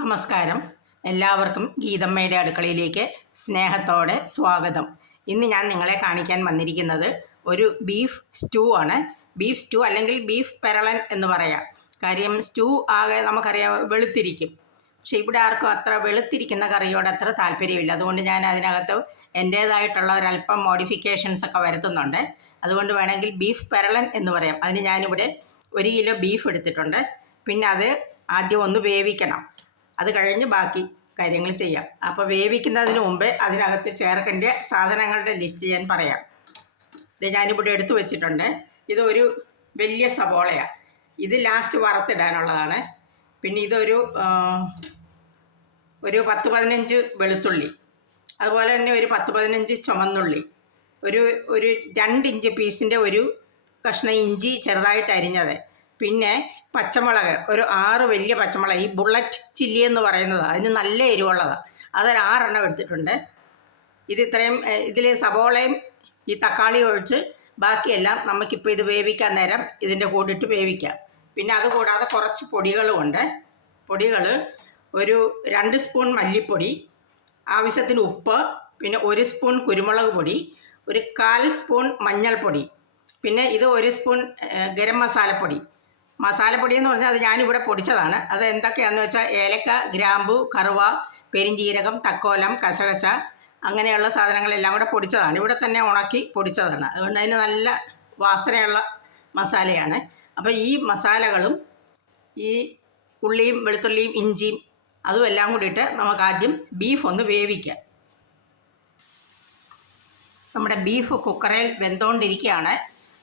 നമസ്കാരം. എല്ലാവർക്കും ഗീതമ്മയുടെ അടുക്കളയിലേക്ക് സ്നേഹത്തോടെ സ്വാഗതം. ഇന്ന് ഞാൻ നിങ്ങളെ കാണിക്കാൻ വന്നിരിക്കുന്നത് ഒരു ബീഫ് സ്റ്റൂ ആണ്. ബീഫ് സ്റ്റൂ അല്ലെങ്കിൽ ബീഫ് പെരളൻ എന്ന് പറയാം. കാര്യം സ്റ്റൂ ആകെ നമുക്കറിയാം വെളുത്തിരിക്കും. പക്ഷേ ഇവിടെ ആർക്കും അത്ര വെളുത്തിരിക്കുന്ന കറിയോട് അത്ര താല്പര്യമില്ല. അതുകൊണ്ട് ഞാൻ അതിനകത്ത് എൻ്റേതായിട്ടുള്ള ഒരല്പം മോഡിഫിക്കേഷൻസ് ഒക്കെ വരുത്തുന്നുണ്ട്. അതുകൊണ്ട് വേണമെങ്കിൽ ബീഫ് പെരളൻ എന്ന് പറയാം. അതിന് ഞാനിവിടെ 1 കിലോ ബീഫ് എടുത്തിട്ടുണ്ട്. പിന്നെ അത് ആദ്യം ഒന്ന് വേവിക്കണം. അത് കഴിഞ്ഞ് ബാക്കി കാര്യങ്ങൾ ചെയ്യാം. അപ്പോൾ വേവിക്കുന്നതിന് മുമ്പ് അതിനകത്ത് ചേർക്കേണ്ട സാധനങ്ങളുടെ ലിസ്റ്റ് ഞാൻ പറയാം. ഇത് ഞാനിവിടെ എടുത്തു വെച്ചിട്ടുണ്ട്. ഇതൊരു വലിയ സവോളയാണ്. ഇത് ലാസ്റ്റ് വറുത്തിടാനുള്ളതാണ്. പിന്നെ ഇതൊരു 10-15 വെളുത്തുള്ളി, അതുപോലെ തന്നെ ഒരു 10-15 ചുമന്നുള്ളി, ഒരു 2 ഇഞ്ച് പീസിൻ്റെ ഒരു കഷ്ണം ഇഞ്ചി ചെറുതായിട്ട് അരിഞ്ഞത്, പിന്നെ പച്ചമുളക് ഒരു 6 വലിയ പച്ചമുളക്, ഈ ബുള്ളറ്റ് ചില്ലി എന്ന് പറയുന്നത്, അതിന് നല്ല എരിവുള്ളതാണ്. അതൊരു 6 എണ്ണം എടുത്തിട്ടുണ്ട്. ഇത്രയും ഇതിൽ സവോളയും ഈ തക്കാളി ഒഴിച്ച് ബാക്കിയെല്ലാം നമുക്കിപ്പോൾ ഇത് വേവിക്കാൻ നേരം ഇതിൻ്റെ കൂടിയിട്ട് വേവിക്കാം. പിന്നെ അതുകൂടാതെ കുറച്ച് പൊടികളുമുണ്ട്. പൊടികൾ ഒരു 2 സ്പൂൺ മല്ലിപ്പൊടി, ആവശ്യത്തിന് ഉപ്പ്, പിന്നെ 1 സ്പൂൺ കുരുമുളക് പൊടി, ഒരു 1/4 സ്പൂൺ മഞ്ഞൾപ്പൊടി, പിന്നെ ഇത് 1 സ്പൂൺ ഗരം മസാലപ്പൊടി. മസാലപ്പൊടി എന്ന് പറഞ്ഞാൽ അത് ഞാനിവിടെ പൊടിച്ചതാണ്. അത് എന്തൊക്കെയാണെന്ന് വെച്ചാൽ ഏലക്ക, ഗ്രാമ്പു, കറുവ, പെരിഞ്ജീരകം, തക്കോലം, കശകശ, അങ്ങനെയുള്ള സാധനങ്ങളെല്ലാം കൂടെ പൊടിച്ചതാണ്. ഇവിടെ തന്നെ ഉണക്കി പൊടിച്ചതാണ്. അതുകൊണ്ട് അതിന് നല്ല വാസനയുള്ള മസാലയാണ്. അപ്പോൾ ഈ മസാലകളും ഈ ഉള്ളിയും വെളുത്തുള്ളിയും ഇഞ്ചിയും അതും എല്ലാം കൂടിയിട്ട് നമുക്ക് ആദ്യം ബീഫ് ഒന്ന് വേവിക്കാം. നമ്മുടെ ബീഫ് കുക്കറിൽ വെന്തുകൊണ്ടിരിക്കുകയാണ്.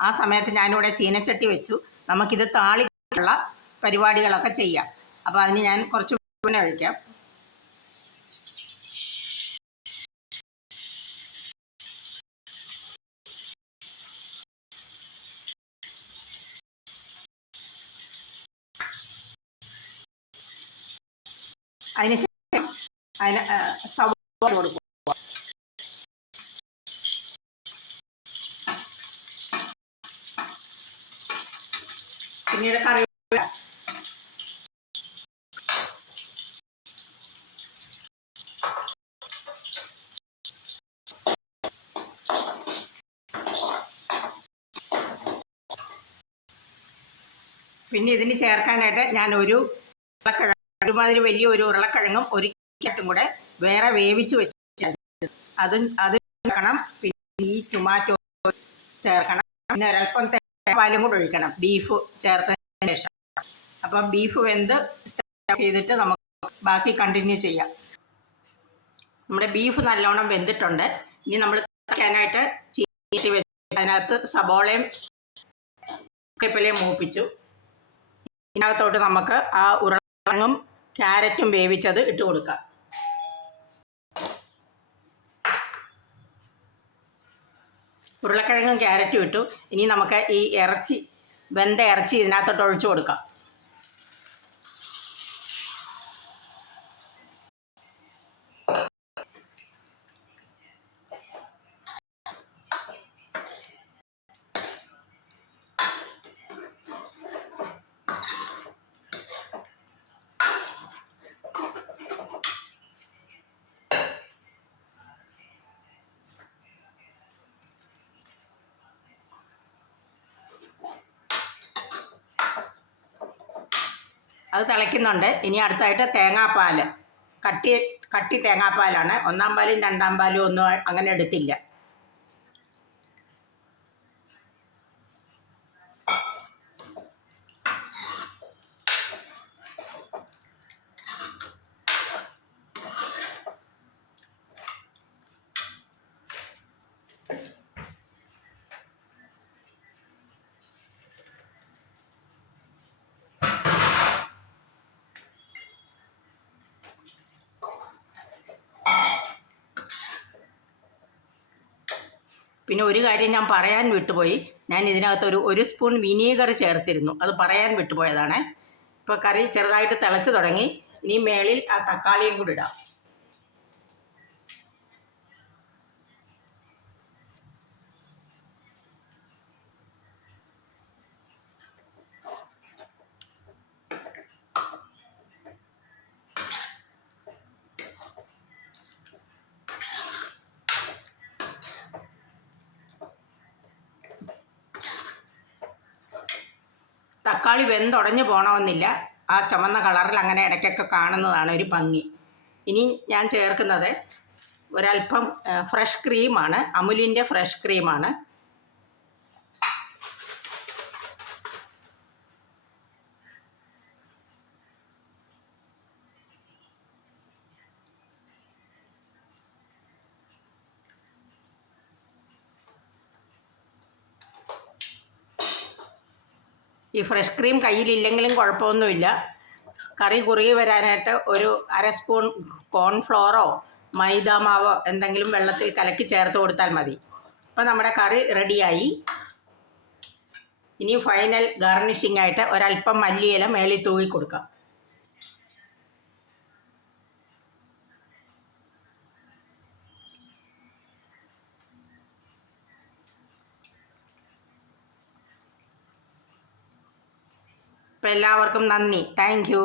ആ സമയത്ത് ഞാനിവിടെ ചീനച്ചട്ടി വെച്ചു. നമുക്കിത് താളിക്കുള്ള പരിപാടികളൊക്കെ ചെയ്യാം. അപ്പോൾ അതിന് ഞാൻ കുറച്ച് വെളിച്ചെണ്ണ ഒഴിക്കാം. അതിനുശേഷം അതിന് സവാള കൊടുക്കും. പിന്നീട് കറി പിന്നെ ഇതിന് ചേർക്കാനായിട്ട് ഞാൻ ഒരുമാതിരി വലിയ ഒരു ഉരുളക്കിഴങ്ങും ഒരു ക്യാരറ്റും കൂടെ വേറെ വേവിച്ച് വെച്ച് അത് ചേർക്കണം. പിന്നെ ഈ ടൊമാറ്റോ ചേർക്കണം. പിന്നെ ഒരല്പം തേങ്ങാപ്പാലും കൂടെ ഒഴിക്കണം ബീഫ് ചേർത്തതിന് ശേഷം. അപ്പം ബീഫ് വെന്ത് ചെയ്തിട്ട് നമുക്ക് ബാക്കി കണ്ടിന്യൂ ചെയ്യാം. നമ്മുടെ ബീഫ് നല്ലോണം വെന്തിട്ടുണ്ട്. ഇനി നമ്മൾ കഴിക്കാനായിട്ട് ചീറ്റി വെച്ച് അതിനകത്ത് സബോളയും കറിവേപ്പിലയും മൂപ്പിച്ചു. ഇതിനകത്തോട്ട് നമുക്ക് ആ ഉരുളക്കിഴങ്ങും ക്യാരറ്റും വേവിച്ചത് ഇട്ട് കൊടുക്കാം. ഉരുളക്കിഴങ്ങും ക്യാരറ്റും ഇട്ടു. ഇനി നമുക്ക് ഈ വെന്ത ഇറച്ചി ഇതിനകത്തോട്ട് ഒഴിച്ചു കൊടുക്കാം. അത് തിളയ്ക്കുന്നുണ്ട്. ഇനി അടുത്തായിട്ട് തേങ്ങാപ്പാൽ, കട്ടി തേങ്ങാപ്പാലാണ്. 1-ാം പാലും 2-ാം പാലും ഒന്നും അങ്ങനെ എടുത്തില്ല. പിന്നെ ഒരു കാര്യം ഞാൻ പറയാൻ വിട്ടുപോയി. ഞാൻ ഇതിനകത്ത് ഒരു സ്പൂൺ വിനീഗർ ചേർത്തിരുന്നു. അത് പറയാൻ വിട്ടുപോയതാണ്. ഇപ്പോൾ കറി ചെറുതായിട്ട് തിളച്ച് തുടങ്ങി. ഇനി മേളിൽ ആ തക്കാളിയും കൂടി ഇടാം. തക്കാളി വെന്തുടഞ്ഞു പോകണമെന്നില്ല. ആ ചുമന്ന കളറിൽ അങ്ങനെ ഇടയ്ക്കൊക്കെ കാണുന്നതാണ് ഒരു ഭംഗി. ഇനി ഞാൻ ചേർക്കുന്നത് ഒരല്പം ഫ്രഷ് ക്രീമാണ്, അമുലിൻ്റെ ഫ്രഷ് ക്രീമാണ്. ഈ ഫ്രഷ് ക്രീം കയ്യിലില്ലെങ്കിലും കുഴപ്പമൊന്നുമില്ല. കറി കുറുകി വരാനായിട്ട് ഒരു അര സ്പൂൺ കോൺഫ്ലോറോ മൈദ മാവോ എന്തെങ്കിലും വെള്ളത്തിൽ കലക്കി ചേർത്ത് കൊടുത്താൽ മതി. അപ്പോൾ നമ്മുടെ കറി റെഡിയായി. ഇനി ഫൈനൽ ഗാർണിഷിംഗ് ആയിട്ട് ഒരല്പം മല്ലിയില മേളിൽ തൂവി കൊടുക്കാം. അപ്പോൾ എല്ലാവർക്കും നന്ദി. Thank you.